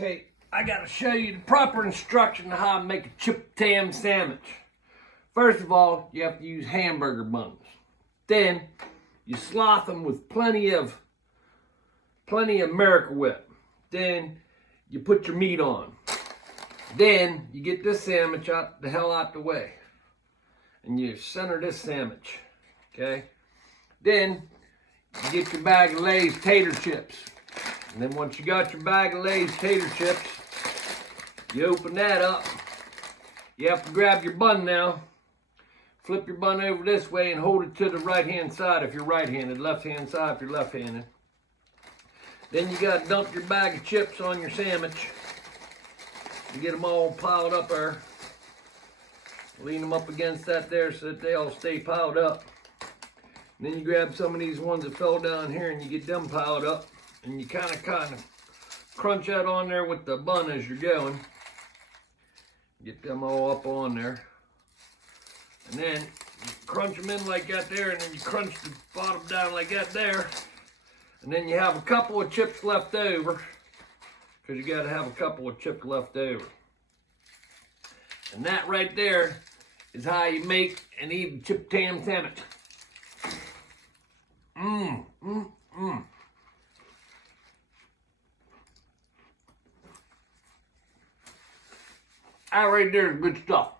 Okay, I gotta show you the proper instruction on how to make a Chipptam sandwich. First of all, you have to use hamburger buns. Then you sloth them with plenty of Miracle Whip. Then you put your meat on. Then you get this sandwich out the hell out the way. And you center this sandwich. Okay? Then you get your bag of Lay's tater chips. And then once you got your bag of Lay's tater chips, you open that up. You have to grab your bun now. Flip your bun over this way and hold it to the right-hand side if you're right-handed, left-hand side if you're left-handed. Then you got to dump your bag of chips on your sandwich. You get them all piled up there. Lean them up against that there so that they all stay piled up. And then you grab some of these ones that fell down here and you get them piled up. And you kind of crunch that on there with the bun as you're going. Get them all up on there. And then you crunch them in like that there, and then you crunch the bottom down like that there. And then you have a couple of chips left over, because you got to have a couple of chips left over. And that right there is how you make and eat a Chipptam sandwich. That right there is good stuff.